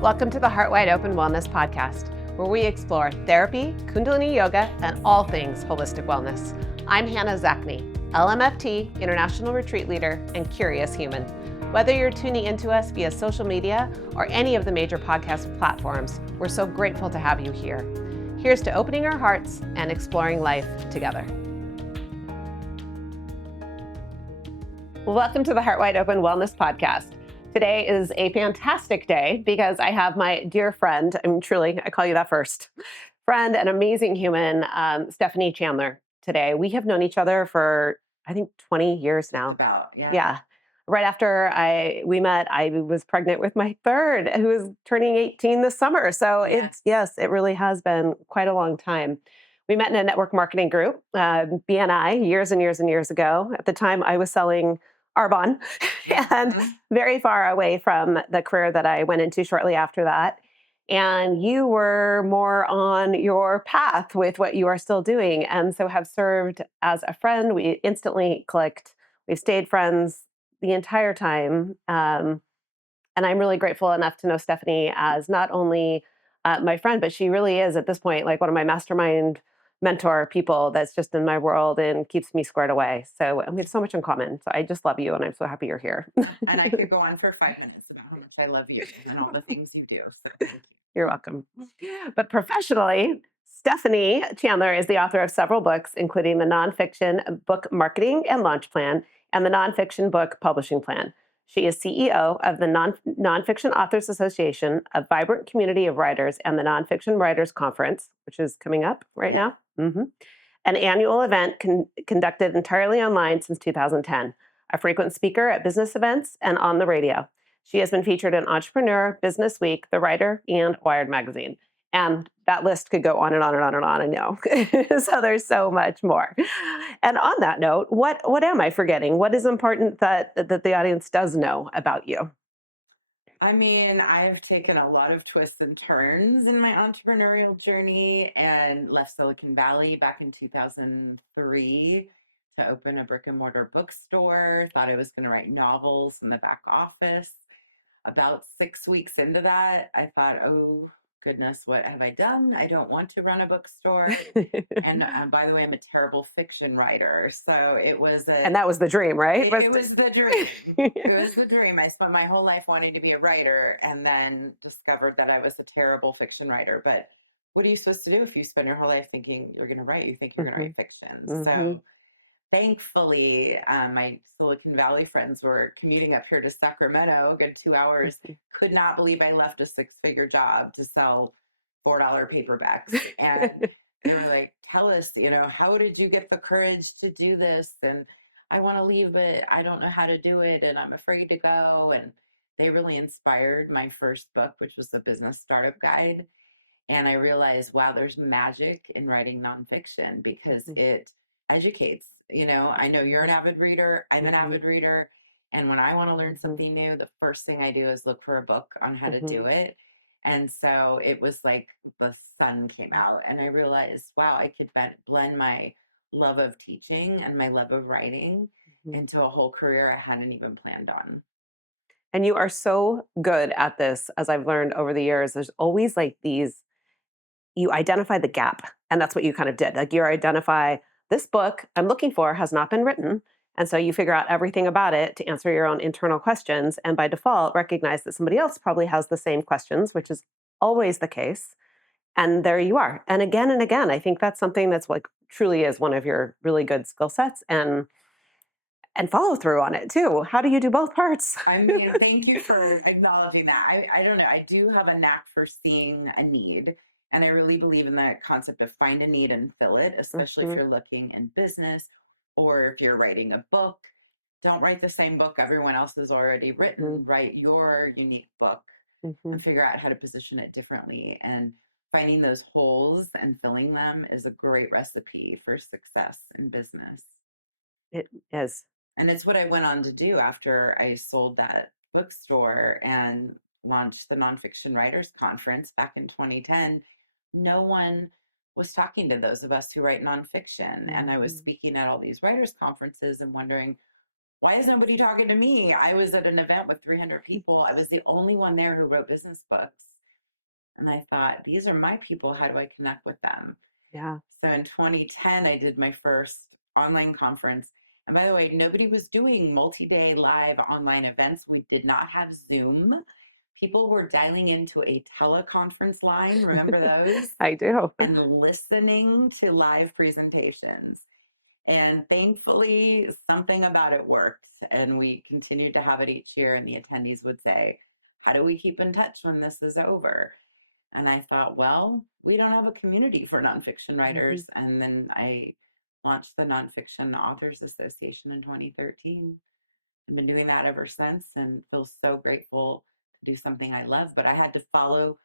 Welcome to the Heart Wide Open Wellness Podcast, where we explore therapy, Kundalini Yoga, and all things holistic wellness. I'm Hannah Zackney, LMFT, International Retreat Leader, and Curious Human. Whether you're tuning into us via social media or any of the major podcast platforms, we're so grateful to have you here. Here's to opening our hearts and exploring life together. Welcome to the Heart Wide Open Wellness Podcast. Today is a fantastic day because I have my dear friend, I call you that first, friend and amazing human, Stephanie Chandler today. We have known each other for, I think, 20 years now. Yeah. Right after we met, I was pregnant with my third, who is turning 18 this summer. So it really has been quite a long time. We met in a network marketing group, BNI, years and years and years ago. At the time, I was selling Arbonne and very far away from the career that I went into shortly after that. And you were more on your path with what you are still doing, and so have served as a friend. We instantly clicked. We've stayed friends the entire time. And I'm really grateful enough to know Stephanie as not only my friend, but she really is at this point like one of my mastermind mentor people that's just in my world and keeps me squared away. So we have so much in common. So I just love you and I'm so happy you're here. And I could go on for 5 minutes about how much I love you and all the things you do. So thank you. You're welcome. But professionally, Stephanie Chandler is the author of several books, including the nonfiction book Marketing and Launch Plan and the nonfiction book Publishing Plan. She is CEO of the NonFiction Authors Association, a vibrant community of writers, and the Nonfiction Writers Conference, which is coming up right now. An annual event conducted entirely online since 2010, a frequent speaker at business events and on the radio. She has been featured in Entrepreneur, Business Week, The Writer, and Wired Magazine. And that list could go on and on and on and on, I know. So there's so much more. And on that note, what am I forgetting? What is important that the audience does know about you? I mean, I've taken a lot of twists and turns in my entrepreneurial journey and left Silicon Valley back in 2003 to open a brick and mortar bookstore. Thought I was going to write novels in the back office. About 6 weeks into that, I thought, oh, goodness, what have I done? I don't want to run a bookstore. And by the way, I'm a terrible fiction writer. So it was and that was the dream, right? it was the dream. It was the dream. I spent my whole life wanting to be a writer and then discovered that I was a terrible fiction writer. But what are you supposed to do if you spend your whole life thinking you're going to write? You think you're going to write fiction. So thankfully, my Silicon Valley friends were commuting up here to Sacramento, a good 2 hours. Could not believe I left a 6-figure job to sell $4 paperbacks. And they were like, tell us, how did you get the courage to do this? And I want to leave, but I don't know how to do it. And I'm afraid to go. And they really inspired my first book, which was the business startup guide. And I realized, wow, there's magic in writing nonfiction because it educates. I know you're an avid reader. I'm an avid reader. And when I want to learn something new, the first thing I do is look for a book on how to do it. And so it was like the sun came out and I realized, wow, I could blend my love of teaching and my love of writing into a whole career I hadn't even planned on. And you are so good at this, as I've learned over the years. There's always you identify the gap. And that's what you kind of did. Like you identify this book I'm looking for has not been written. And so you figure out everything about it to answer your own internal questions. And by default, recognize that somebody else probably has the same questions, which is always the case. And there you are. And again, I think that's something that's like truly is one of your really good skill sets and follow through on it too. How do you do both parts? I mean, thank you for acknowledging that. I don't know. I do have a knack for seeing a need. And I really believe in that concept of find a need and fill it, especially if you're looking in business or if you're writing a book. Don't write the same book everyone else has already written. Write your unique book and figure out how to position it differently. And finding those holes and filling them is a great recipe for success in business. It is. And it's what I went on to do after I sold that bookstore and launched the Nonfiction Writers Conference back in 2010. No one was talking to those of us who write nonfiction. And I was speaking at all these writers' conferences and wondering, why is nobody talking to me? I was at an event with 300 people. I was the only one there who wrote business books. And I thought, these are my people. How do I connect with them? Yeah. So in 2010, I did my first online conference. And by the way, nobody was doing multi day live online events. We did not have Zoom. People were dialing into a teleconference line. Remember those? I do. And listening to live presentations. And thankfully, something about it worked. And we continued to have it each year. And the attendees would say, how do we keep in touch when this is over? And I thought, well, we don't have a community for nonfiction Mhm. writers. And then I launched the NonFiction Authors Association in 2013. I've been doing that ever since and feel so grateful to do something I love. But I had to follow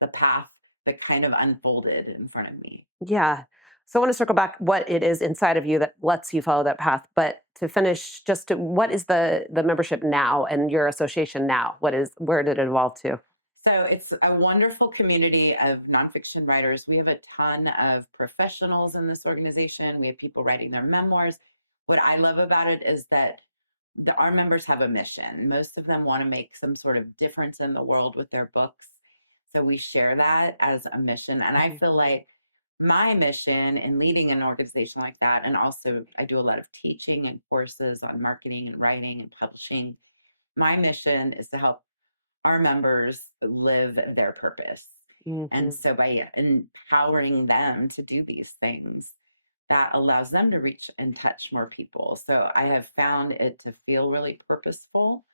the path that kind of unfolded in front of me. Yeah. So I want to circle back what it is inside of you that lets you follow that path. But to finish, what is the membership now and your association now? Where did it evolve to? So it's a wonderful community of nonfiction writers. We have a ton of professionals in this organization. We have people writing their memoirs. What I love about it is that our members have a mission. Most of them want to make some sort of difference in the world with their books. So we share that as a mission. And I feel Mhm. like my mission in leading an organization like that, and also I do a lot of teaching and courses on marketing and writing and publishing. My mission is to help our members live their purpose. And Mhm. so by empowering them to do these things, that allows them to reach and touch more people. So I have found it to feel really purposeful.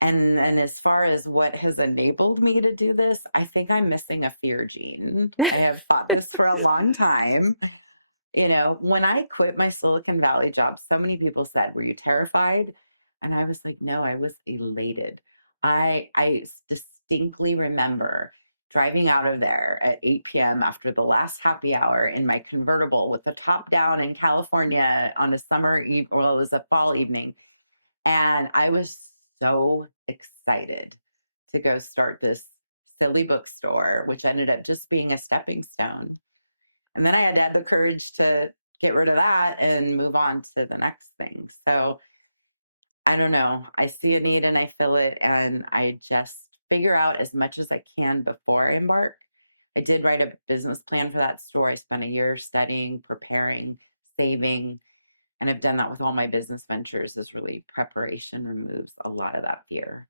And then as far as what has enabled me to do this, I think I'm missing a fear gene. I have thought this for a long time. You know, when I quit my Silicon Valley job, so many people said, "Were you terrified?" And I was like, "No, I was elated." I distinctly remember driving out of there at 8 p.m. after the last happy hour in my convertible with the top down in California on a summer eve, well, it was a fall evening, and I was so excited to go start this silly bookstore, which ended up just being a stepping stone. And then I had to have the courage to get rid of that and move on to the next thing. So I don't know. I see a need and I fill it, and I just figure out as much as I can before I embark. I did write a business plan for that store. I spent a year studying, preparing, saving, and I've done that with all my business ventures. Is really preparation removes a lot of that fear.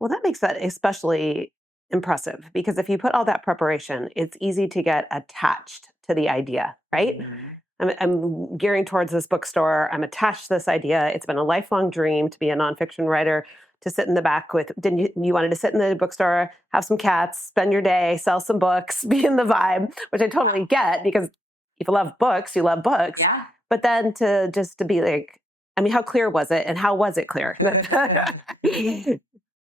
Well, that makes that especially impressive because if you put all that preparation, it's easy to get attached to the idea, right? Mm-hmm. I'm gearing towards this bookstore. I'm attached to this idea. It's been a lifelong dream to be a nonfiction writer, to sit in the back with, didn't you wanted to sit in the bookstore, have some cats, spend your day, sell some books, be in the vibe, which I totally get because if you love books, you love books. Yeah. But then to be like, I mean, how clear was it and how was it clear?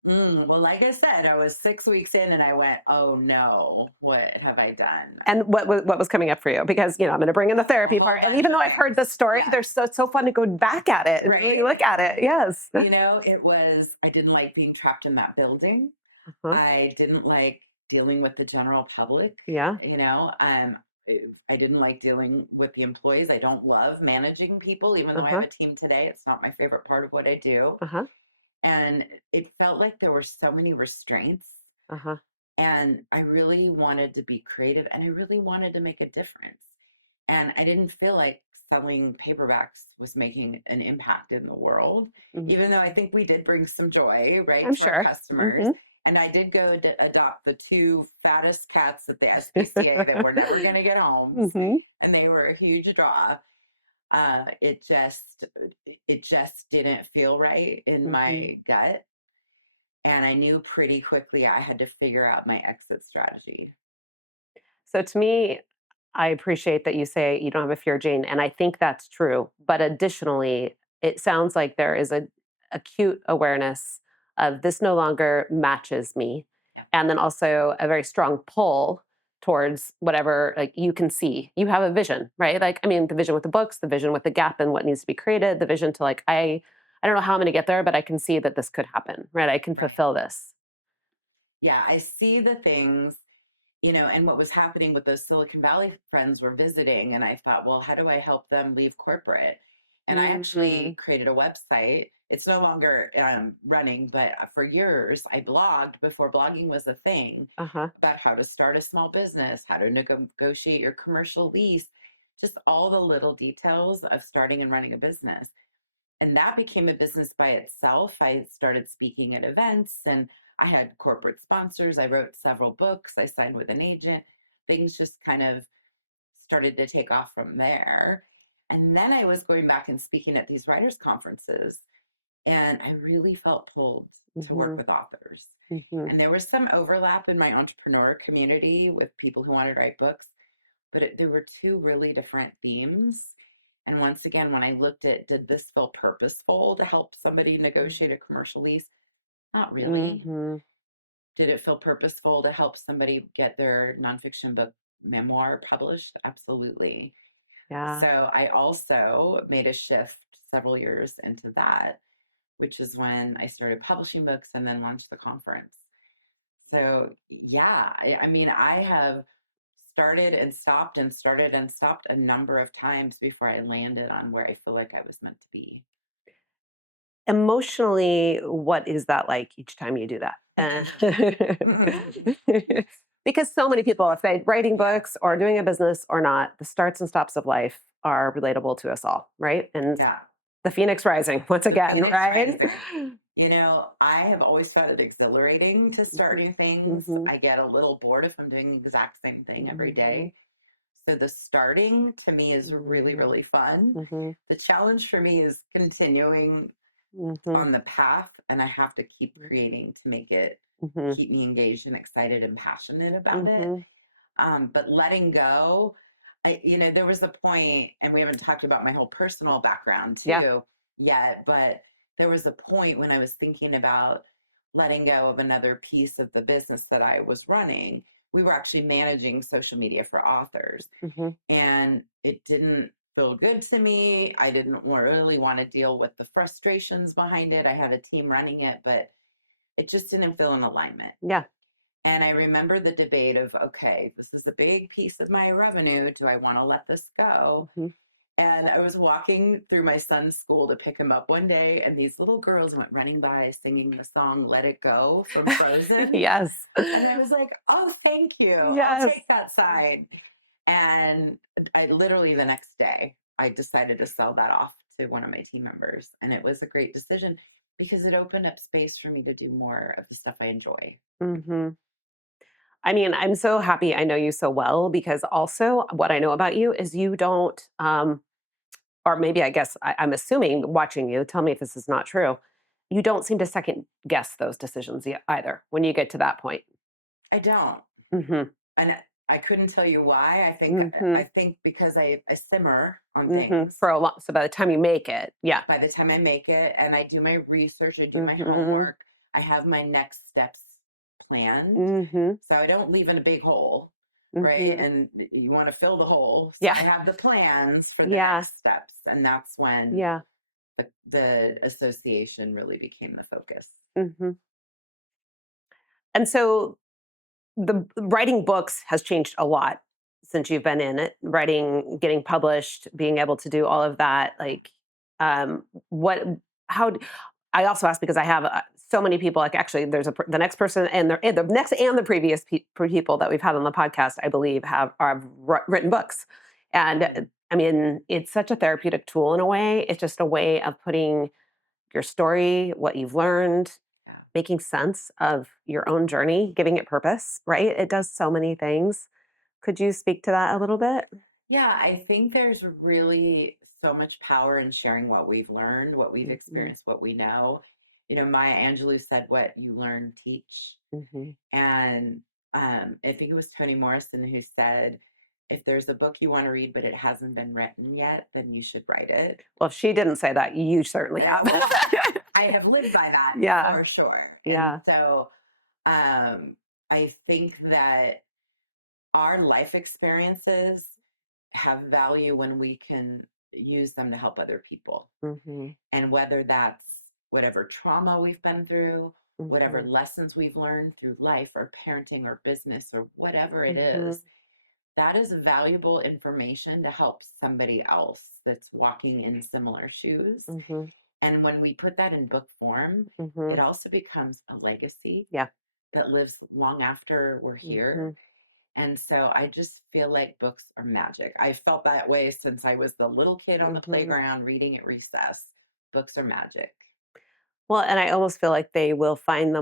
Well, like I said, I was 6 weeks in and I went, oh no, what have I done? And what was coming up for you? Because I'm going to bring in the A therapy whole part, and bunch even of though I've heard things. the story, Yeah. there's so fun to go back at it and really Right. look at it. Yes. It was, I didn't like being trapped in that building. Uh-huh. I didn't like dealing with the general public. Yeah. You know, um, I didn't like dealing with the employees. I don't love managing people, even though I have Uh-huh. a team today. It's not my favorite part of what I do. Uh-huh. And it felt like there were so many restraints. Uh-huh. And I really wanted to be creative and I really wanted to make a difference. And I didn't feel like selling paperbacks was making an impact in the world, even Mhm. though I think we did bring some joy, right, I'm to our sure. customers. Hmm. And I did go to adopt the two fattest cats at the SPCA that were never going to get homes, Hmm. and they were a huge draw. It just didn't feel right in Hmm. my gut, and I knew pretty quickly I had to figure out my exit strategy. So to me, I appreciate that you say you don't have a fear, Jane, and I think that's true. But additionally, it sounds like there is a acute awareness of this no longer matches me, Yeah. and then also a very strong pull towards whatever like you can see. You have a vision, right? Like I mean, the vision with the books, the vision with the gap and what needs to be created, the vision to like I don't know how I'm going to get there, but I can see that this could happen, right? I can Right. fulfill this. Yeah, I see the things, and what was happening with those Silicon Valley friends were visiting. And I thought, well, how do I help them leave corporate? And I actually Mhm. created a website. It's no longer running, but for years I blogged before blogging was a thing Uh-huh. about how to start a small business, how to negotiate your commercial lease, just all the little details of starting and running a business. And that became a business by itself. I started speaking at events and I had corporate sponsors. I wrote several books. I signed with an agent. Things just kind of started to take off from there. And then I was going back and speaking at these writers' conferences, and I really felt pulled to work Mhm. with authors. Mhm. And there was some overlap in my entrepreneur community with people who wanted to write books, but there were two really different themes. And once again, when I looked at, did this feel purposeful to help somebody negotiate a commercial lease? Not really. Mhm. Did it feel purposeful to help somebody get their nonfiction book memoir published? Absolutely. Yeah. So I also made a shift several years into that, which is when I started publishing books and then launched the conference. So yeah, I mean, I have started and stopped and started and stopped a number of times before I landed on where I feel like I was meant to be. Emotionally, what is that like each time you do that? Because so many people, if they're writing Yeah, books or doing a business or not, the starts and stops of life are relatable to us all, right? And yeah. the phoenix rising once The again, Phoenix right? Rising. I have always found it exhilarating to start Mhm. new things. Mhm. I get a little bored if I'm doing the exact same thing every Mhm. day. So the starting to me is really, Mhm. really fun. Mhm. The challenge for me is continuing Mhm. on the path, and I have to keep creating to make it Mhm. keep me engaged and excited and passionate about it. Mhm. But letting go, there was a point, and we haven't talked about my whole personal background Yeah. too yet, but there was a point when I was thinking about letting go of another piece of the business that I was running. We were actually managing social media for authors, Mhm. and it didn't feel good to me. I didn't really want to deal with the frustrations behind it. I had a team running it, but it just didn't feel in alignment. Yeah. And I remember the debate of, okay, this is a big piece of my revenue. Do I want to let this go? Mhm. And I was walking through my son's school to pick him up one day, and these little girls went running by singing the song Let It Go from Frozen. Yes. And I was like, oh, thank you. I'll Yes. take that side. And I literally the next day, I decided to sell that off to one of my team members. And it was a great decision because it opened up space for me to do more of the stuff I enjoy. Mhm. I mean, I'm so happy I know you so well because also what I know about you is you don't, or maybe I guess I'm assuming watching you, tell me if this is not true. You don't seem to second guess those decisions either when you get to that point. I don't. Hmm. And I couldn't tell you why. I Hmm. think because I simmer on Hmm. things For a lot. So by the time you make it, yeah. by the time I make it and I do my research, I do my Hmm. homework, I have my next steps planned. Hmm. So I don't leave in a big hole, right? Hmm. And you want to fill the hole. So Yeah. I have the plans for the Yeah. next steps. And that's when Yeah. the association really became the focus. Hmm. And so the writing books has changed a lot since you've been in it. Writing, getting published, being able to do all of that. Like, what? How? I also ask because I have so many people. Like, actually, there's the next person and the next and the previous people that we've had on the podcast. I believe have written books, and Mm, I mean, it's such a therapeutic tool in a way. It's just a way of putting your story, what you've learned, yeah. making sense of your own journey, giving it purpose, right? It does so many things. Could you speak to that a little bit? Yeah, I think there's really so much power in sharing what we've learned, what we've Mhm. experienced, what we know. Maya Angelou said, "What you learn, teach." Mhm. And I think it was Toni Morrison who said, "If there's a book you want to read but it hasn't been written yet, then you should write it." Well, if she didn't say that, you certainly have. Well, I have lived by that Yeah, for sure, and yeah. so I think that our life experiences have value when we can use them to help other people. Mhm. And whether that's whatever trauma we've been through, whatever Mhm. lessons we've learned through life or parenting or business or whatever it Mhm. is, that is valuable information to help somebody else that's walking in similar shoes. Mm-hmm. And when we put that in book form, Mm-hmm. it also becomes a legacy Yeah. that lives long after we're Mm-hmm. here. And so I just feel like books are magic. I felt that way since I was the little kid on the Mm-hmm. playground reading at recess. Books are magic. Well, and I almost feel like they will find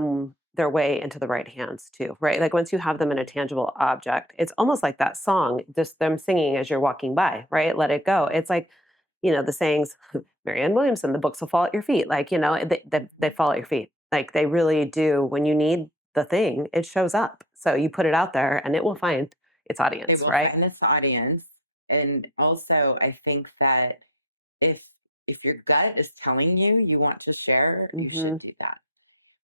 their way into the right hands too, right? Like once you have them in a tangible object, it's almost like that song, just them singing as you're walking by, right? Let it go. It's like, the sayings, Marianne Williamson, the books will fall at your feet. Like, they fall at your feet. Like they really do. When you need the thing, it shows up. So you put it out there and it will find its They audience, will right? find its audience. And also I think that if if your gut is telling you you want to share, you Mm-hmm. should do that.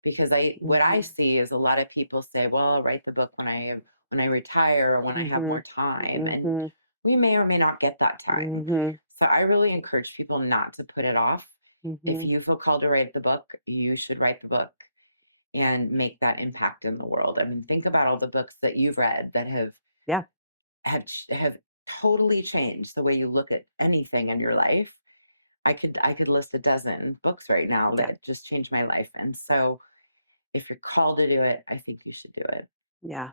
Because I what I Mm-hmm. see is a lot of people say, well, I'll write the book when I retire or when I have Mm-hmm. more time. And Mm-hmm. we may or may not get that time. Mm-hmm. So I really encourage people not to put it off. If Mm-hmm. you feel called to write the book, you should write the book and make that impact in the world. I mean, think about all the books that you've read that Yeah. have totally changed the way you look at anything in your life. I could list a dozen books right now Yeah. that just changed my life. And so if you're called to do it, I think you should do it. Yeah.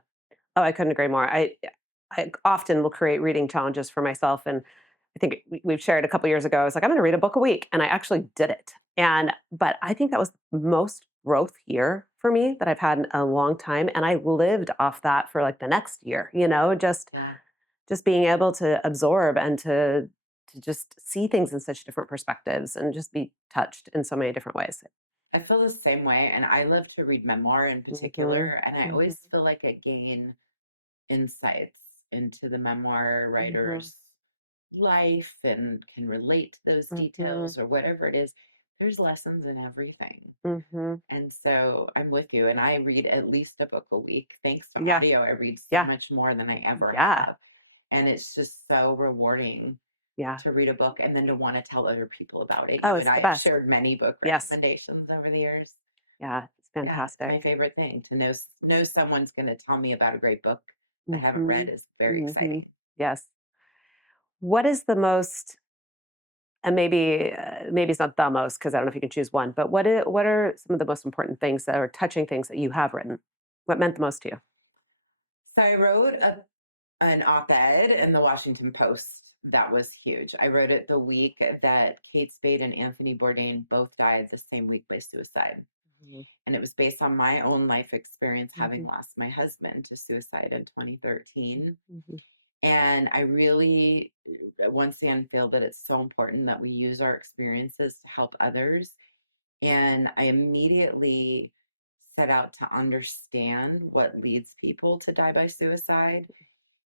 Oh, I couldn't agree more. I often will create reading challenges for myself, and I think we've shared a couple years ago. I was like, I'm going to read a book a week, and I actually did it. But I think that was the most growth year for me that I've had in a long time, and I lived off that for like the next year. Yeah. Just being able to absorb and to just see things in such different perspectives, and just be touched in so many different ways. I feel the same way. And I love to read memoir in Hmm. particular. And I Hmm. always feel like I gain insights into the memoir Hmm. writer's life and can relate to those Hmm. details or whatever it is. There's lessons in everything. Hmm. And so I'm with you. And I read at least a book a week. Thanks to Yeah. audio, I read so Yeah. much more than I ever Yeah. have. And it's just so rewarding Yeah. to read a book and then to want to tell other people about it. Oh, You and it's I the have best. shared many book Yes. recommendations over the years. Yeah, it's Yeah, it's my fantastic. favorite thing to know someone's going to tell me about a great book I haven't read Mhm. is very Mhm. exciting. Yes. What is the most, and maybe it's not the most because I don't know if you can choose one, but what are some of the most important things that are touching things that you have written? What meant the most to you? So I wrote an op-ed in the Washington Post that was huge. I wrote it the week that Kate Spade and Anthony Bourdain both died the same week by suicide. Mhm. And it was based on my own life experience having Mhm. lost my husband to suicide in 2013. Mhm. And I really, once again, feel that it's so important that we use our experiences to help others. And I immediately set out to understand what leads people to die by suicide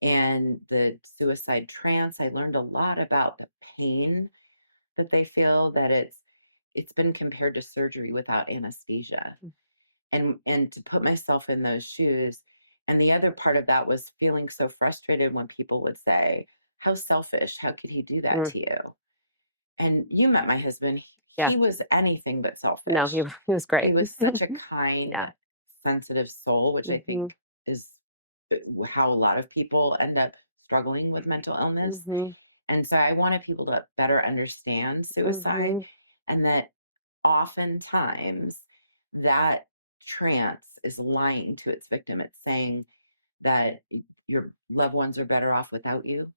and the suicide trance. I learned a lot about the pain that they feel, that it's been compared to surgery without anesthesia. And to put myself in those shoes. And the other part of that was feeling so frustrated when people would say, how selfish, how could he do that Mm. to you? And you met my husband. Yeah. He was anything but No, selfish. he was He great. was such a kind, Yeah. sensitive soul, which I think Mhm. is how a lot of people end up struggling with mental illness. Mhm. And so I wanted people to better understand suicide Mhm. and that oftentimes that trance is lying to its victim. It's saying that your loved ones are better off without you.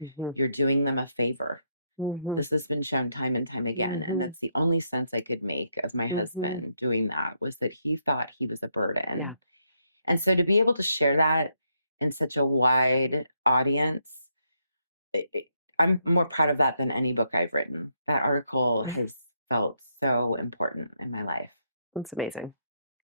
Mhm. You're doing them a favor. Mhm. This has been shown time and time again. And Mhm. that's the only sense I could make of my Mhm. husband doing that was that he thought he was a Yeah. burden. And so to be able to share that in such a wide audience, it, it, I'm more proud of that than any book I've written. That article has felt so important in my life. That's amazing.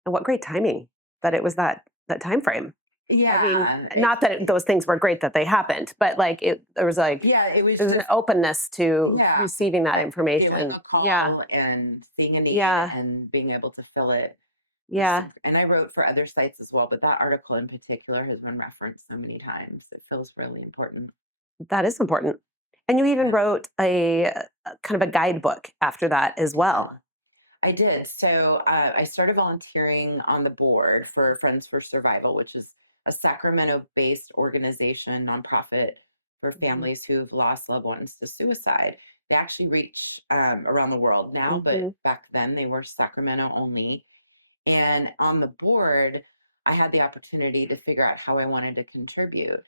And what great timing that it was that time frame. I mean, Yeah, not that those things were great that they happened, but like there was like yeah, it was there's an just openness to yeah, receiving that feeling information. a Yeah. call and seeing a need Yeah. and being able to fill it. Yeah. And I wrote for other sites as well, but that article in particular has been referenced so many times. It feels really important. That is important. And you even Yeah, wrote a kind of a guidebook after that as well. I did. So I started volunteering on the board for Friends for Survival, which is a Sacramento-based organization, nonprofit for Mhm. families who've lost loved ones to suicide. They actually reach around the world now, but Mhm. back then they were Sacramento only. And on the board, I had the opportunity to figure out how I wanted to contribute.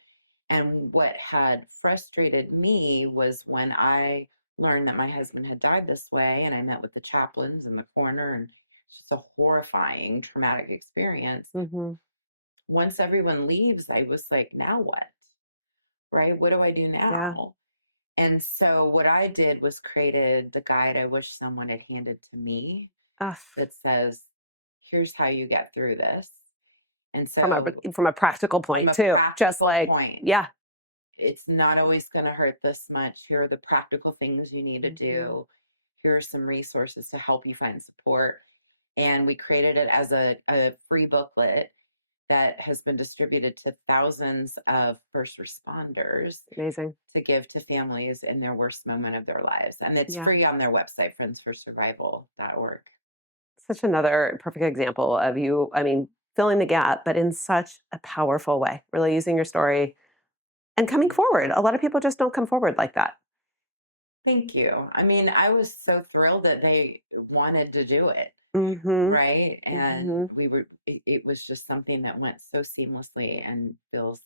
And what had frustrated me was when I learned that my husband had died this way, and I met with the chaplains in the corner, and it's just a horrifying, traumatic experience. Mhm. Once everyone leaves, I was like, now what? Right? What do I do Yeah. now? And so what I did was created the guide I wish someone had handed to me Ugh. that says, here's how you get through this. And From a so, from a practical from point a too. Just practical like, point, yeah. it's not always going to hurt this much. Here are the practical things you need to Mhm. do. Here are some resources to help you find support. And we created it as a free booklet that has been distributed to thousands of first responders Amazing. to give to families in their worst moment of their lives. And it's Yeah. free on their website, friendsforsurvival.org. Such another perfect example of you, I mean, filling the gap, but in such a powerful way, really using your story and coming forward. A lot of people just don't come forward like that. Thank you. I mean, I was so thrilled that they wanted to do it, Mhm. right? And Mhm. it was just something that went so seamlessly and feels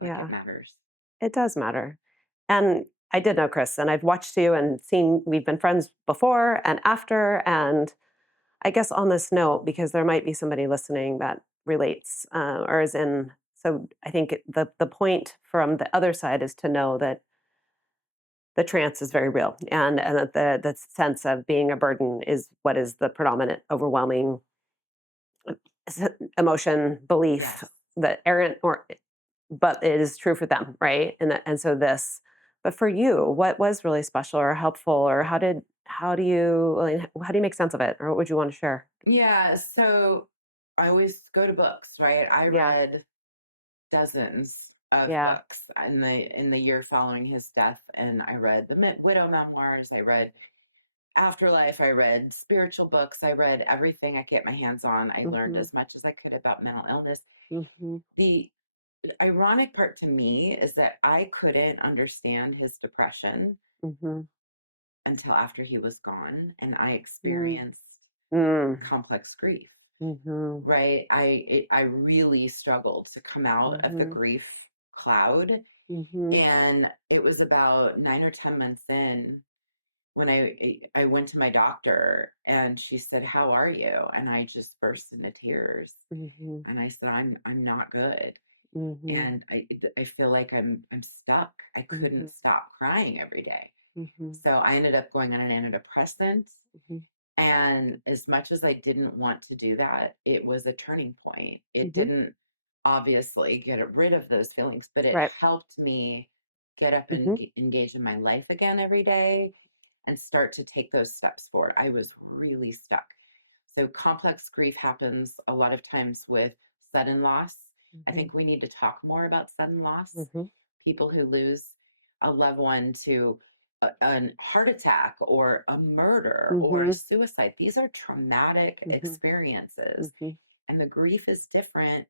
like it Yeah, matters. it does matter. And I did know Chris, and I've watched you and seen we've been friends before and after. And I guess on this note, because there might be somebody listening that relates or is in. So I think the point from the other side is to know that the trance is very real, and that the sense of being a burden is what is the predominant, overwhelming s- emotion, belief Yes. that errant or but it is true for them, right? And so this, but for you, what was really special or helpful, or how do you like, how do you make sense of it, or what would you want to share? Yeah. So I always go to books, right? I Yeah, read dozens of yeah. books in the year following his death, and I read the widow memoirs. I read Afterlife. I read spiritual books. I read everything I could get my hands on. I learned Mhm. as much as I could about mental illness. Mhm. The ironic part to me is that I couldn't understand his depression Mhm. until after he was gone, and I Mm. experienced Mm. complex grief. Mhm. Right? I really struggled to come out of the Mhm. grief cloud, Mhm. and it was about 9 or 10 months in when I went to my doctor, and she said, "How are you?" And I just burst into tears, Mhm. and I said, "I'm not good." Mhm. And I feel like I'm stuck. I couldn't Mhm. stop crying every day. Mhm. So I ended up going on an antidepressant. Mhm. And as much as I didn't want to do that, it was a turning point. It Mhm. didn't obviously get rid of those feelings, but it Right. helped me get up and Mhm. engage in my life again every day and start to take those steps forward. I was really stuck. So complex grief happens a lot of times with sudden loss. I Mhm. think we need to talk more about sudden loss. Mhm. People who lose a loved one to a heart attack or a murder or a Mhm. suicide. These are traumatic Mhm. experiences. Mhm. And the grief is different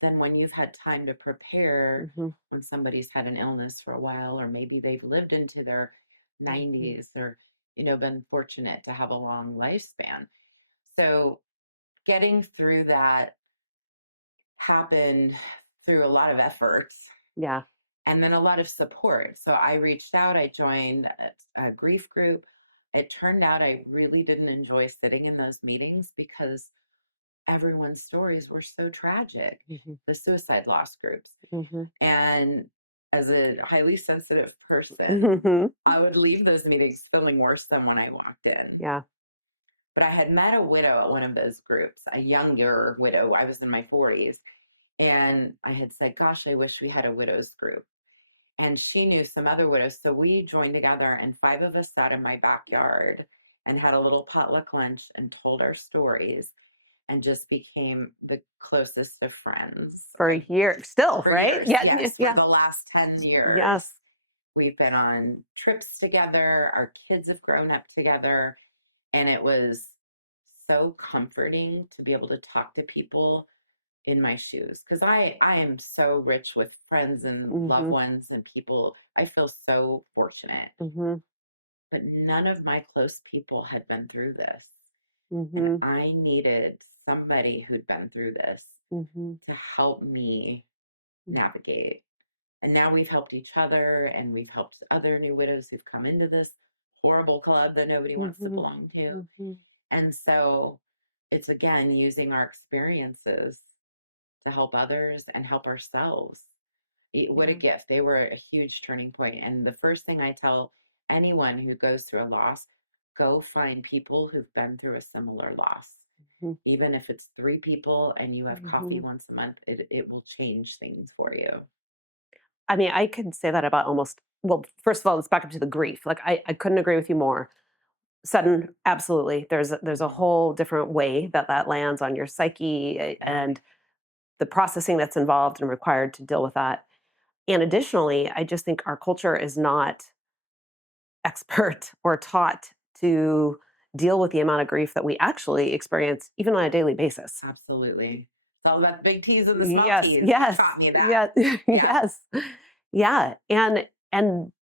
than when you've had time to prepare, Mhm. when somebody's had an illness for a while, or maybe they've lived into their Mhm. 90s or, been fortunate to have a long lifespan. So getting through that happened through a lot of effort Yeah. and then a lot of support. So I reached out, I joined a grief group. It turned out I really didn't enjoy sitting in those meetings because everyone's stories were so tragic, Mhm. the suicide loss groups. Mhm. And as a highly sensitive person, Mhm. I would leave those meetings feeling worse than when I walked in. Yeah. But I had met a widow at one of those groups, a younger widow. I was in my 40s. And I had said, gosh, I wish we had a widows group. And she knew some other widows. So we joined together, and five of us sat in my backyard and had a little potluck lunch and told our stories and just became the closest of friends. For a year still, For right? years, Yeah, yes, for yeah. the last 10 years. Yes. We've been on trips together. Our kids have grown up together. And it was so comforting to be able to talk to people in my shoes, because I am so rich with friends and loved Mhm. ones and people. I feel so fortunate, Mhm. but none of my close people had been through this. And Mhm. I needed somebody who'd been through this Mhm. to help me navigate. And now we've helped each other and we've helped other new widows who've come into this horrible club that nobody wants to Mhm. belong to. Mhm. And so it's again using our experiences to help others and help ourselves. What a Yeah. gift. They were a huge turning point. And the first thing I tell anyone who goes through a loss, go find people who've been through a similar loss. Mhm. Even if it's three people and you have coffee Mhm. once a month, it will change things for you. I mean, I could say that about almost well, first of all, let's back up to the grief. Like I couldn't agree with you more. Sudden, absolutely. There's a Mhm. whole different way that that lands on your psyche and the processing that's involved and required to deal with that. And additionally, I just think our culture is not expert or taught to deal with the amount of grief that we actually experience even on a daily basis. Absolutely. It's all about the big T's and the small Yes, T's. yes, Taught me that. yeah, Yeah. yes, yeah, and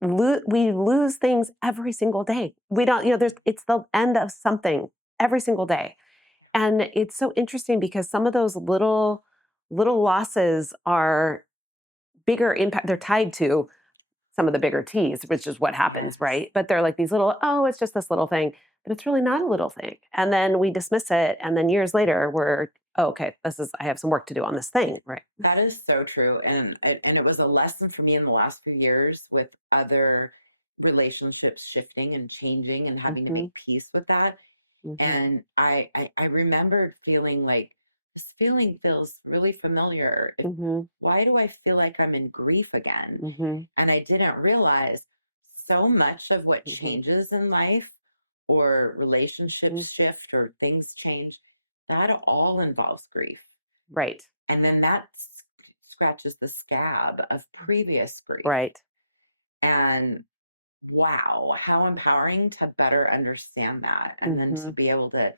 we lose things every single day. We don't, there's it's the end of something every single day, and it's so interesting because some of those little losses are bigger impact. They're tied to some of the bigger T's, which is what happens, Yes. right? But they're like these little, oh, it's just this little thing, but it's really not a little thing. And then we dismiss it, and then years later, we're, oh, okay, I have some work to do on this thing, right? That is so true. And it was a lesson for me in the last few years with other relationships shifting and changing and having to Mm-hmm. make peace with that. Mm-hmm. And I remembered feeling like this feeling feels really familiar. Mm-hmm. Why do I feel like I'm in grief again? Mm-hmm. And I didn't realize so much of what Mm-hmm. changes in life or Mm-hmm. relationships shift or things change, that all involves grief. Right. And then that scratches the scab of previous grief. Right. And wow, how empowering to better understand that and then Mm-hmm. to be able to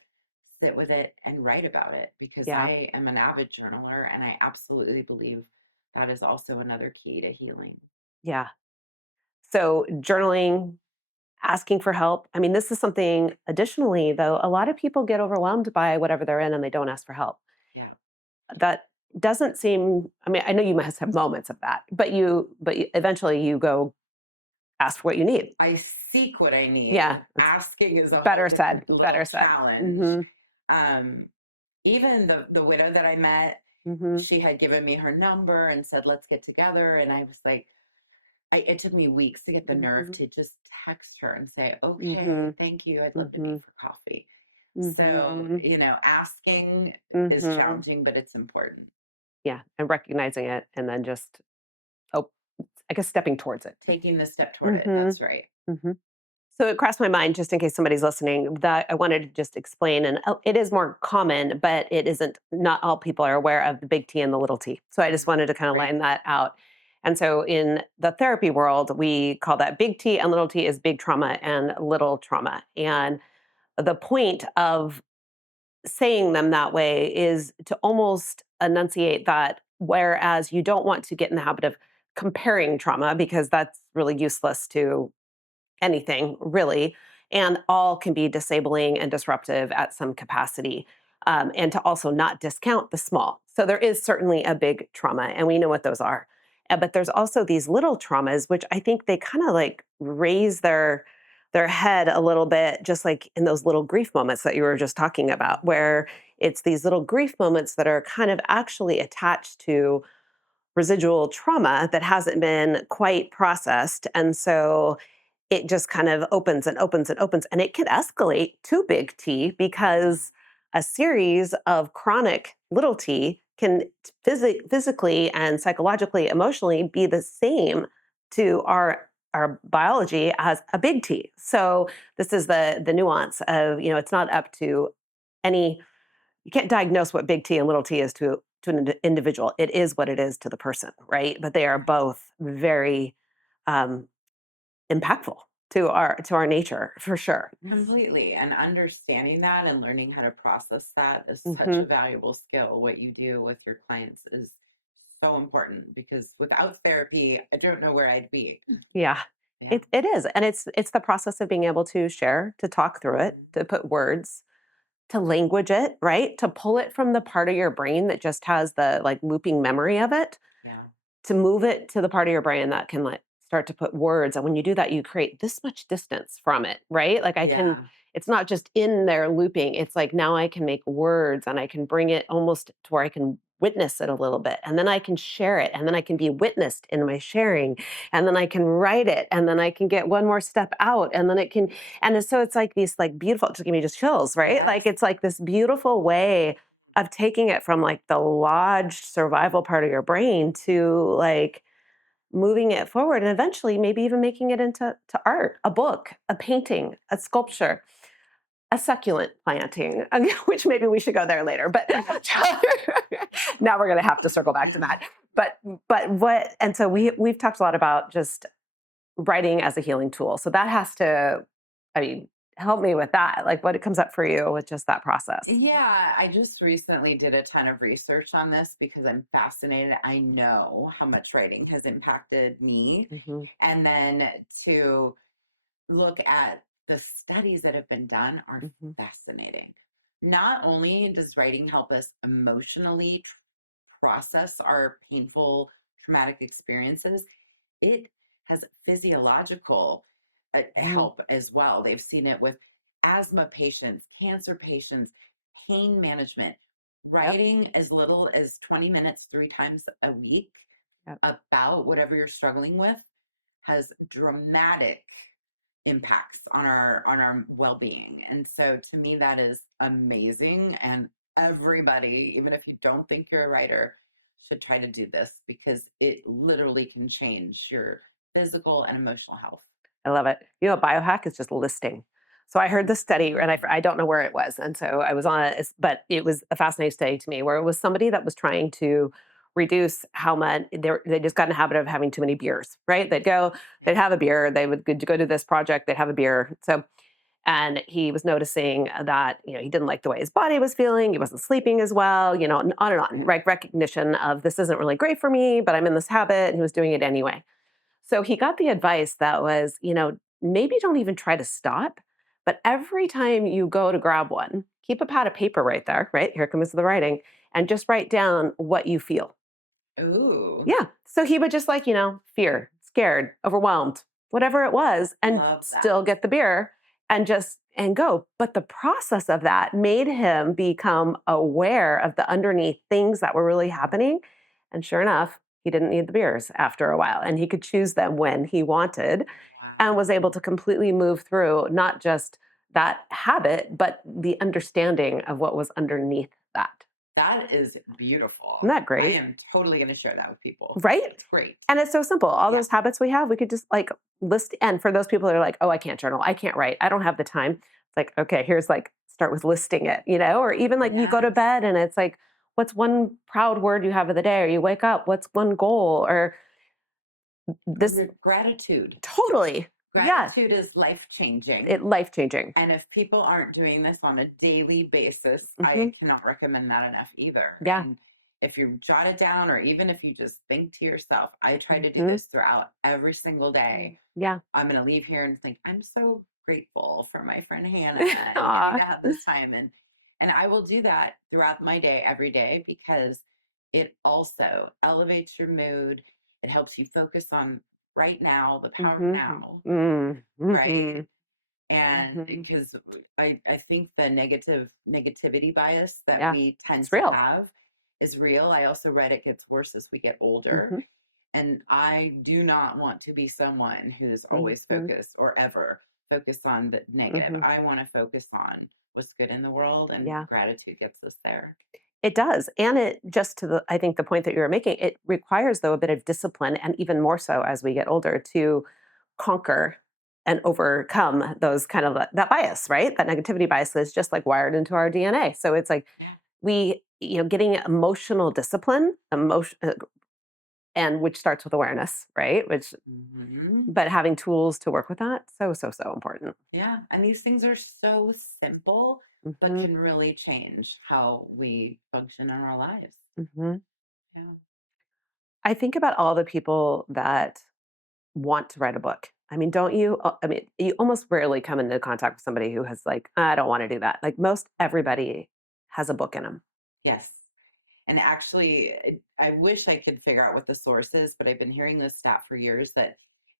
sit with it and write about it because Yeah. I am an avid journaler and I absolutely believe that is also another key to healing. Yeah. So journaling, asking for help. I mean, this is something additionally, though, a lot of people get overwhelmed by whatever they're in and they don't ask for help. Yeah. That doesn't seem, I mean, I know you must have moments of that, eventually you go ask for what you need. I seek what I need. Yeah, it's Asking is a whole better said, different little better said. challenge. Mhm, Um, even the widow that I met, mhm, she had given me her number and said, let's get together. And I was like, it took me weeks to get the nerve mhm, to just text her and say, okay, mhm, thank you. I'd love to meet mhm, for coffee. So, mhm, asking is mhm. challenging, but it's important. Yeah, and recognizing it and then just, oh, I guess stepping towards it. Taking the step toward it. Mhm, That's right. mhm. So it crossed my mind, just in case somebody's listening, that I wanted to just explain, and it is more common, but it isn't. Not all people are aware of the big T and the little T. So I just Mhm. wanted to kind of Right. line that out. And so in the therapy world, we call that big T, and little T is big trauma and little trauma. And the point of saying them that way is to almost enunciate that, whereas you don't want to get in the habit of comparing trauma because that's really useless to anything really, and all can be disabling and disruptive at some capacity. And to also not discount the small. So there is certainly a big trauma, and we know what those are. But there's also these little traumas, which I think they kind of like raise their head a little bit, just like in those little grief moments that you were just talking about, where it's these little grief moments that are kind of actually attached to residual trauma that hasn't been quite processed. And so it just kind of opens and opens and opens, and it can escalate to big T because a series of chronic little t can physically and psychologically, emotionally be the same to our biology as a big T. So this is the nuance of, it's not up to any, you can't diagnose what big T and little t is to an individual. It is what it is to the person, right? But they are both very um, impactful. to our nature for sure. Completely. And understanding that and learning how to process that is such a Hmm. valuable skill. What you do with your clients is so important because without therapy, I don't know where I'd be. Yeah. Yeah. It is. And it's the process of being able to share, to talk through it, Mhm. to put words, to language it, right? To pull it from the part of your brain that just has the like looping memory of it, Yeah. to move it to the part of your brain that can like start to put words. And when you do that, you create this much distance from it, right? Like Yeah. it's not just in there looping. It's like now I can make words and I can bring it almost to where I can witness it a little bit. And then I can share it. And then I can be witnessed in my sharing. And then I can write it. And then I can get one more step out. And then it can, so it's like these like beautiful, just give me just chills, right? Like Yes. it's like this beautiful way of taking it from like the lodged survival part of your brain to like moving it forward and eventually maybe even making it into art, a book, a painting, a sculpture, a succulent planting, which maybe we should go there later. But now we're going to have to circle back to that. But what and so we've talked a lot about just writing as a healing tool. So that has to, I mean, help me with that. Like what it comes up for you with just that process. Yeah, I just recently did a ton of research on this because I'm fascinated. I know how much writing has impacted me. Hmm. And then to look at the studies that have been done are Hmm. fascinating. Not only does writing help us emotionally process our painful, traumatic experiences, it has physiological Hmm. help as well. They've seen it with asthma patients, cancer patients, pain management. Yep. Writing as little as 20 minutes 3 times a week Yep. about whatever you're struggling with has dramatic impacts on our well-being. And so to me that is amazing, and everybody, even if you don't think you're a writer, should try to do this because it literally can change your physical and emotional health. I love it. You know, a biohack is just listing. So I heard this study, and Mm. I don't know where it was, and so I was on it, but it was a fascinating study to me where it was somebody that was trying to reduce how much they just got in the habit of having too many beers, right? Yeah. they'd have a beer, they would go to this project, they'd have a beer. So, and he was noticing that, he didn't like the way his body was feeling, he wasn't sleeping as well, and on and on, right? Recognition of this isn't really great for me, but I'm in this habit, and he was doing it anyway. So he got the advice that was, maybe don't even try to stop, but every time you go to grab one, keep a pad of paper right there, right? Here comes the writing, and just write down what you feel. Ooh, Yeah. So he would just like, fear, scared, overwhelmed, whatever it was, and love that. still get the beer and go. But the process of that made him become aware of the underneath things that were really happening. And sure enough, he didn't need the beers after a while and he could choose them when he wanted and was able Wow. to completely move through not just that habit, but the understanding of what was underneath that. That is Isn't beautiful. that I great? am totally going to share that with people. Right? It's great. And it's so simple. All Yeah. those habits we have, we could just like list. And for those people that are like, oh, I can't journal, I can't write, I don't have the time. It's like, okay, here's like, start with listing it, or even like you go to Yes. bed and it's like, what's one proud word you have of the day? Or you wake up, what's one goal? Or this Gratitude. totally, yeah, Gratitude is life changing. it life changing. And if people aren't doing this on a daily basis, Hmm. I cannot recommend that enough either. Yeah. And if you jot it down, or even if you just think to yourself, I try to do Hmm. this throughout every single day. Yeah. I'm going to leave here and think, I'm so grateful for my friend Hannah and getting Aw. to have this time. And I will do that throughout my day, every day, because it also elevates your mood. It helps you focus on right now, the power of Hmm. now, Hmm. right? Hmm. And Hmm. because I think the negativity bias that Yeah, we tend it's to real. have is real. I also read it gets worse as we get older. Hmm. And I do not want to be someone who's always Hmm. focused or ever focused on the negative. Hmm. I want to focus on what's good in the world, and Yeah. gratitude gets us there. It does, and it just to the I think the point that you were making, it requires, though, a bit of discipline, and even more so as we get older, to conquer and overcome those kind of that bias, right? That negativity bias is just, like, wired into our DNA. So it's like Yeah. getting emotional discipline, and which starts with awareness, right? Which Hmm. But having tools to work with that, so, so, so important. Yeah. And these things are so simple, but Hmm. can really change how we function in our lives. Hmm. Yeah. I think about all the people that want to write a book. I mean, don't you? I mean, you almost rarely come into contact with somebody who has like, I don't want to do that. Like most everybody has a book in them. Yes. And actually, I wish I could figure out what the source is, but I've been hearing this stat for years that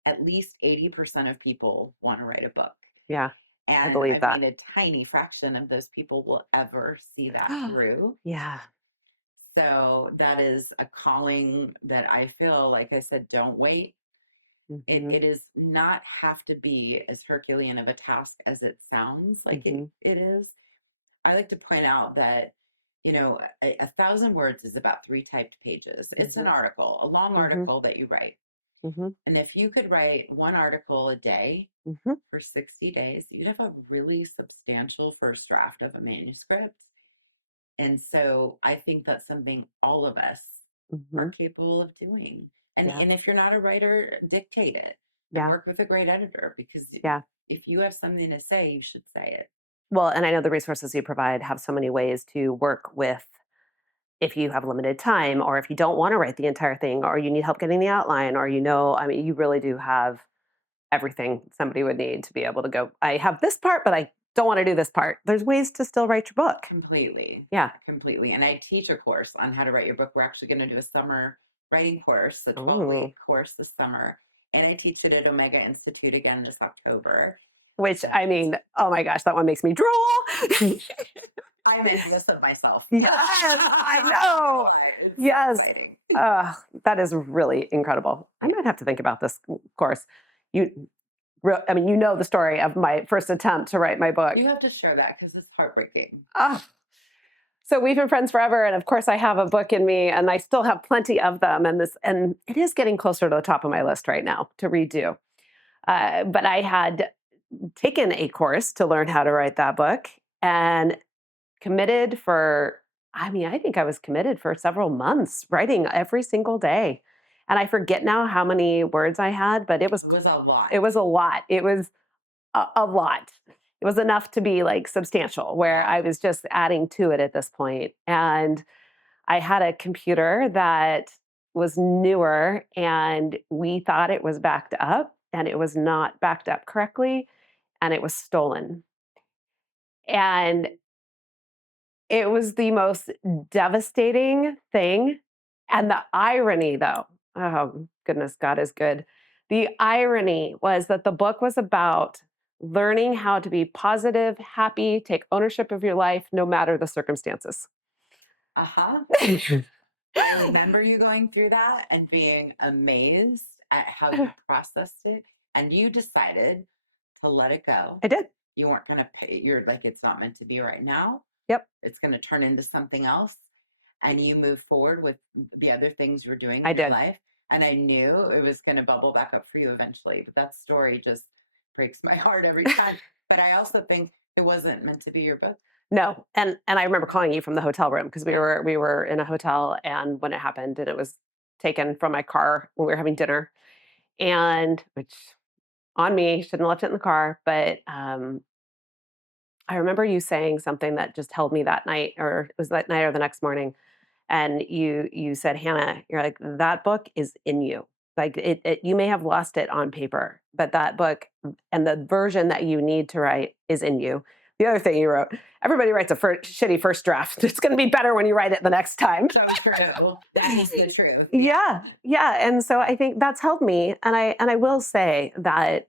at least 80% of people want to write a book. Yeah, I And believe I that. find a tiny fraction of those people will ever see that through. Yeah. So that is a calling that I feel, like I said, don't wait. It, Hmm. it is not have to be as Herculean of a task as it sounds like Hmm. it is. I like to point out that, a thousand words is about 3 typed pages. It's an Hmm. article, a long Hmm. article that you write. Hmm. And if you could write one article a day Hmm. for 60 days, you'd have a really substantial first draft of a manuscript. And so I think that's something all of us are Hmm. capable of doing. And, Yeah. and if you're not a writer, dictate it and Yeah. work with a great editor, because Yeah. if you have something to say, you should say it. Well, and I know the resources you provide have so many ways to work with if you have limited time or if you don't want to write the entire thing or you need help getting the outline or I mean, you really do have everything somebody would need to be able to go, I have this part, but I don't want to do this part. There's ways to still write your book. Completely. Yeah. Completely. And I teach a course on how to write your book. We're actually going to do a summer writing course, a 12-week Oh, course this summer. And I teach it at Omega Institute again this October. which So I mean, oh my gosh, that one makes me drool. I'm envious of myself. Yes, I know. It's so Yes. exciting. That is really incredible. I might have to think about this course. You, I mean, you know the story of my first attempt to write my book. You have to share that because it's heartbreaking. Ah, so we've been friends forever, and of course, I have a book in me, and I still have plenty of them. And it is getting closer to the top of my list right now to redo. But I had taken a course to learn how to write that book, and committed for, I mean, I think I was committed for several months, writing every single day. And I forget now how many words I had, but It was a lot. it was a lot. It was a lot. It was enough to be like substantial, where Yeah. I was just adding to it at this point. And I had a computer that was newer, and we thought it was backed up, and it was not backed up correctly, and it was stolen. And it was the most devastating thing, and the irony, though, oh goodness, God is good. The irony was that the book was about learning how to be positive, happy, take ownership of your life no matter the circumstances. Uh-huh. I remember you going through that and being amazed at how you processed it, and you decided to let it go. I did. You weren't going to pay. You're like, it's not meant to be right now. Yep, It's going to turn into something else. And you move forward with the other things you were doing I in your did. life. And I knew it was going to bubble back up for you eventually. But that story just breaks my heart every time. But I also think it wasn't meant to be your book. No, and I remember calling you from the hotel room because we were in a hotel, and when it happened, and it was taken from my car when we were having dinner, and which on me, shouldn't have left it in the car, but I remember you saying something that just held me that night, or it was that night or the next morning, and you said, "Hannah, you're like, that book is in you. Like it you may have lost it on paper, but that book and the version that you need to write is in you." The other thing you wrote, everybody writes a shitty first draft. It's going to be better when you write it the next time. So true. That is the truth. Yeah, yeah, and so I think that's helped me, and I will say that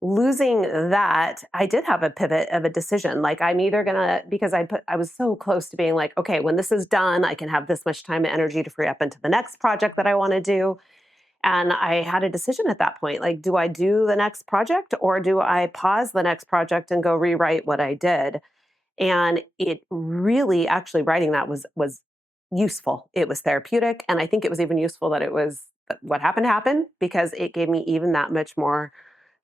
losing that, I did have a pivot of a decision. Like I'm either gonna, because I was so close to being like, okay, when this is done, I can have this much time and energy to free up into the next project that I want to do. And I had a decision at that point. Like, do I do the next project or do I pause the next project and go rewrite what I did? And it really actually writing that was useful. It was therapeutic. And I think it was even useful that it was what happened because it gave me even that much more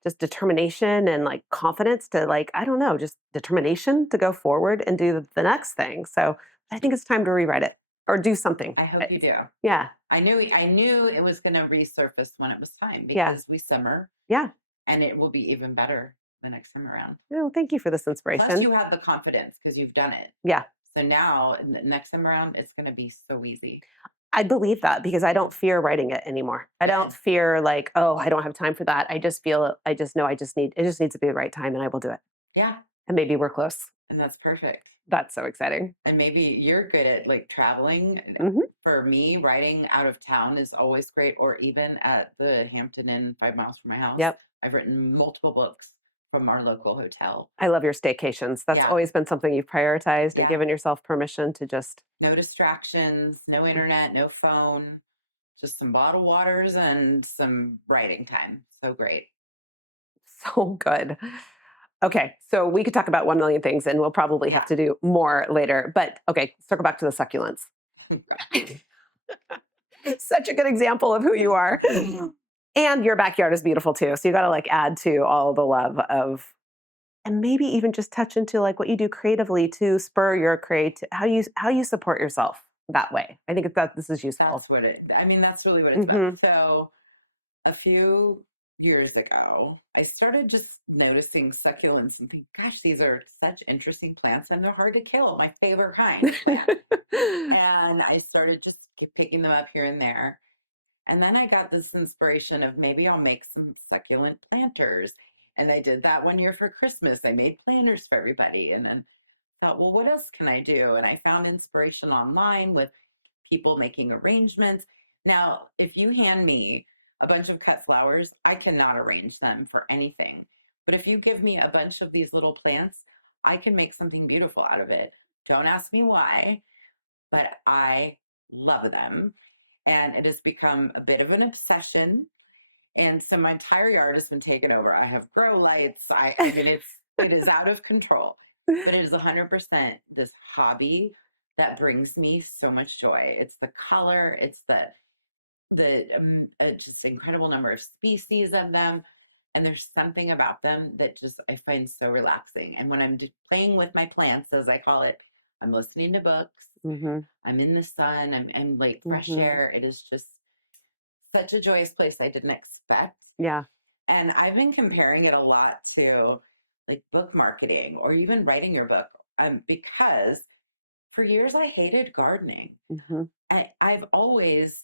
just determination and like confidence to like, I don't know, just determination to go forward and do the next thing. So I think it's time to rewrite it. or do something. I hope you do. Yeah. I knew it was going to resurface when it was time Yeah. because we simmer Yeah. and it will be even better the next time around. Well, thank you for this Plus, inspiration. you have the confidence because you've done it. Yeah. So now, the next time around, it's going to be so easy. I believe that because I don't fear writing it anymore. I don't Good. fear like, oh, I don't have time for that. I just feel, I just know it just needs to be the right time and I will do it. Yeah. And maybe we're close. And that's perfect. That's so exciting. And maybe you're good at like traveling. Hmm. For me, writing out of town is always great, or even at the Hampton Inn, 5 miles from my house. Yep. I've written multiple books from our local hotel. I love your staycations. That's Yeah. always been something you've prioritized and Yeah. given yourself permission to just. No distractions, no internet, no phone, just some bottled waters and some writing time. So great. So good. Okay, so we could talk about 1 million things and we'll probably have to do more later. But okay, circle back to the succulents. Such a good example of who you are. And your backyard is beautiful too. So you got to like add to all the love of, and maybe even just touch into like what you do creatively to spur your how you support yourself that way. I think that this is useful. That's that's really what it's about. So a few years ago, I started just noticing succulents and think, gosh, these are such interesting plants and they're hard to kill. My favorite kind of plant. And I started just picking them up here and there. And then I got this inspiration of maybe I'll make some succulent planters. And I did that one year for Christmas. I made planters for everybody. And then thought, well, what else can I do? And I found inspiration online with people making arrangements. Now, if you hand me a bunch of cut flowers, I cannot arrange them for anything. But if you give me a bunch of these little plants, I can make something beautiful out of it. Don't ask me why, but I love them. And it has become a bit of an obsession. And so my entire yard has been taken over. I have grow lights. I mean, it is out of control, but it is 100% this hobby that brings me so much joy. It's the color, it's the just incredible number of species of them, and there's something about them that just I find so relaxing. And when I'm playing with my plants, as I call it, I'm listening to books. Mm-hmm. I'm in the sun. I'm like fresh Mm-hmm. air. It is just such a joyous place I didn't expect. Yeah. And I've been comparing it a lot to like book marketing or even writing your book, because for years I hated gardening. Mm-hmm. I've always,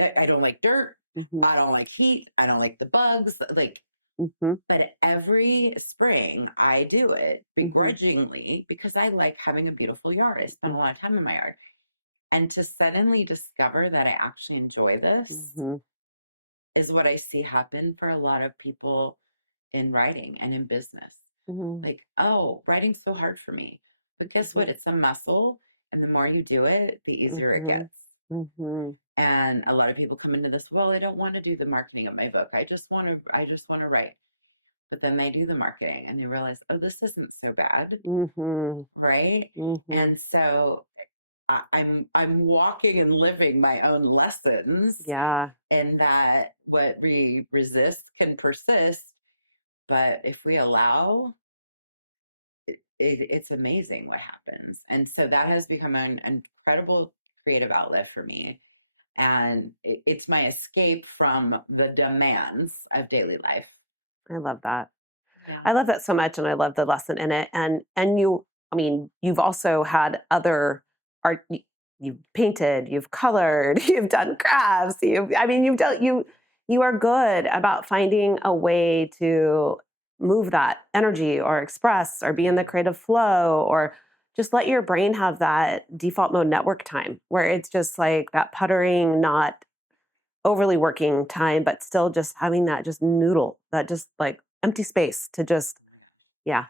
I don't like dirt. Mm-hmm. I don't like heat. I don't like the bugs. Like, Mm-hmm. but every spring I do it begrudgingly because I like having a beautiful yard. I spend a lot of time in my yard. And to suddenly discover that I actually enjoy this Mm-hmm. is what I see happen for a lot of people in writing and in business. Mm-hmm. Like, oh, writing's so hard for me. But guess what? It's a muscle. And the more you do it, the easier it gets. Mm-hmm. And a lot of people come into this, well, I don't want to do the marketing of my book. I just want to write. But then they do the marketing and they realize, oh, this isn't so bad. Mm-hmm. Right. Mm-hmm. And so I'm walking and living my own lessons. Yeah. And that what we resist can persist. But if we allow, it's amazing what happens. And so that has become an incredible creative outlet for me. And it's my escape from the demands of daily life. I love that. Yeah. I love that so much, and I love the lesson in it. And you, I mean, you've also had other art. You've painted, you've colored, you've done crafts. I mean, you've done you are good about finding a way to move that energy or express or be in the creative flow or just let your brain have that default mode network time where it's just like that puttering, not overly working time, but still just having that just noodle, that just like empty space to just, yeah.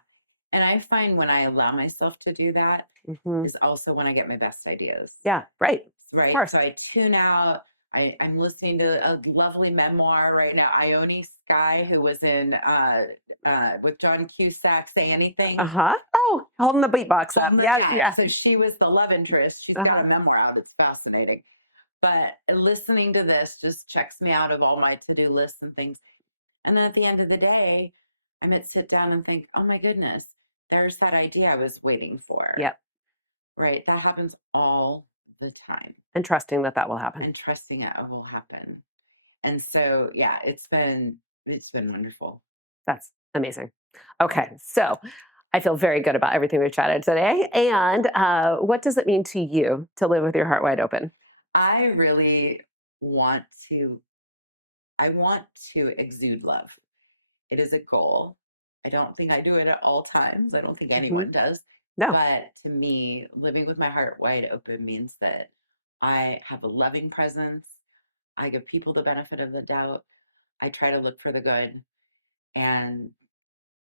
And I find when I allow myself to do that Mm-hmm. is also when I get my best ideas. Yeah, right. Right. Of course. So I tune out. I'm listening to a lovely memoir right now. Ione Skye, who was in with John Cusack, Say Anything. Uh-huh. Oh, holding the beatbox up. Yeah, yeah. So she was the love interest. She's got a memoir out. It's fascinating. But listening to this just checks me out of all my to-do lists and things. And then at the end of the day, I might sit down and think, oh my goodness, there's that idea I was waiting for. Yep. Right. That happens all the time And trusting that that will happen. and trusting it will happen. And so, yeah, it's been wonderful. That's amazing. Okay, so I feel very good about everything we've chatted today. And what does it mean to you to live with your heart wide open? I really want to I want to exude love. It is a goal. I don't think I do it at all times. I don't think Mhm. anyone does. No, But to me, living with my heart wide open means that I have a loving presence. I give people the benefit of the doubt. I try to look for the good, and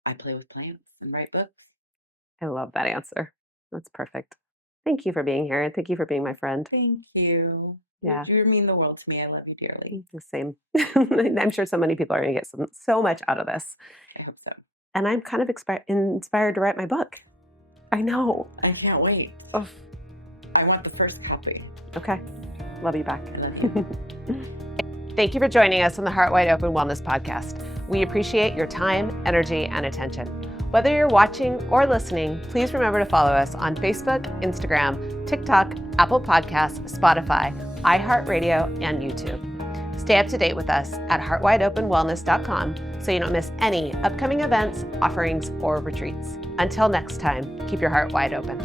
I play with plants and write books. I love that answer. That's perfect. Thank you for being here. And thank you for being my friend. Thank you. Yeah, You mean the world to me. I love you dearly. the same. I'm sure so many people are going to get so much out of this. I hope so. And I'm kind of inspired to write my book. I know. I can't wait. Oh, I want the first copy. okay. Love you back. I love you. Thank you for joining us on the Heart Wide Open Wellness Podcast. We appreciate your time, energy, and attention. Whether you're watching or listening, please remember to follow us on Facebook, Instagram, TikTok, Apple Podcasts, Spotify, iHeartRadio, and YouTube. Stay up to date with us at heartwideopenwellness.com so you don't miss any upcoming events, offerings, or retreats. Until next time, keep your heart wide open.